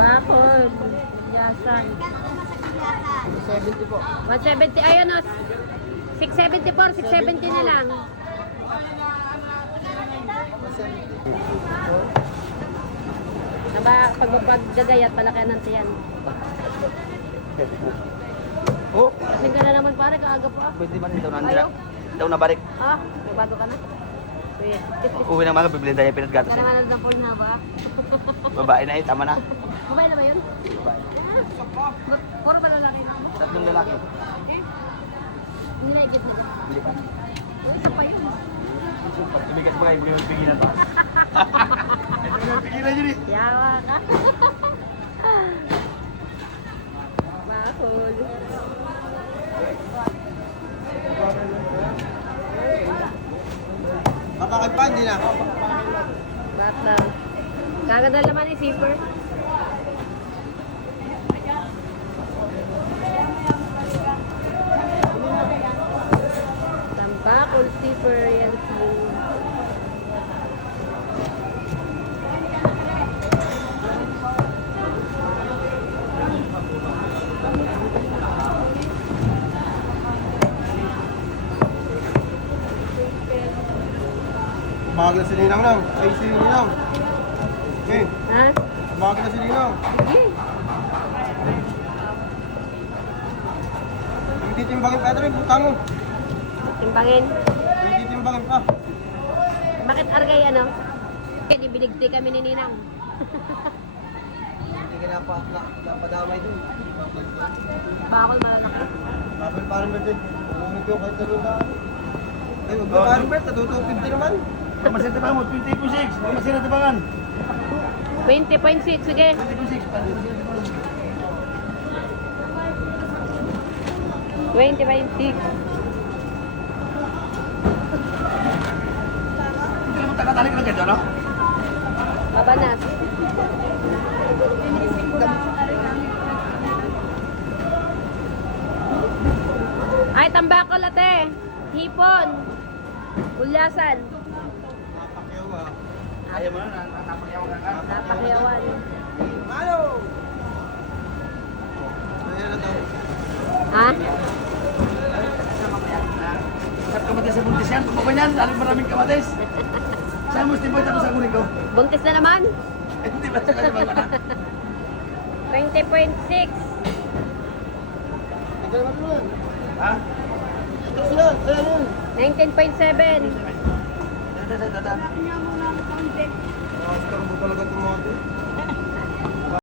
Bakol. Yasan. 70 po. 170. Ayun o. 674. 670 na lang. Naba, pag mapagdagayat, palakihan ng tiyan. Oh, Kasi ka na naman pare, kaaga pa. pwede man ito nandira. Ayaw? Ito na balik. Ah, may bago ka na? Wait. Uwi ng mga bibili tayo pinat gatas. Kaya naman ng phone na ba? Babae na tama na. Babae na ba yun? Babae. Puro ba lalaki? Tatlong lalaki. Eh? Hindi na igit nila. Hindi pa. Uy, isa pa yun. Tumigas pa kayo, bigyan pigilan pa. Ito yung pigilan yun eh. Yawa ka. Bakul. Makakaipa, hindi na. Bata. Kaganda naman ni zipper. Tampakul zipper yan si... Umaga na si Ninang lang. Ay, si Ninang. Okay. Ha? Umaga na si Ninang. Sige. Ang titimbangin pa ito rin, puta mo. Timbangin. Ang titimbangin pa. Bakit argay ano? Kaya binigti kami ni Ninang. Hindi ka napadamay doon. Bakul malalaki. Bakit parang Bert, umumit yung kahit dalawang daan. Ay, huwag na parang Bert, natutong 50 naman. Masaya tabangan mo, 20.6. Masaya tabangan. 20.6, sige. 20.6. 20.6. Hindi mo takatalik lang kayo, no? Mabanas. Ay, tambakol ate. Hipon. Ulyasan. Napakyaw ah. Ayaw mo na, napakyaw ka ka. Napakyawan. Malo! Ayan na daw. Ha? Sarap kamatis sa buntis yan. Pagpapa niyan, aling maraming kamatis. Saan mo stipoy tapos ang kunin ko? Buntis na naman. Hindi ba sa kanya mga 20.6. Ikaw naman naman. Ha? Ito sila, ayan yun. 19.7. Dada. Nakakasarap mo talaga ito mga ito.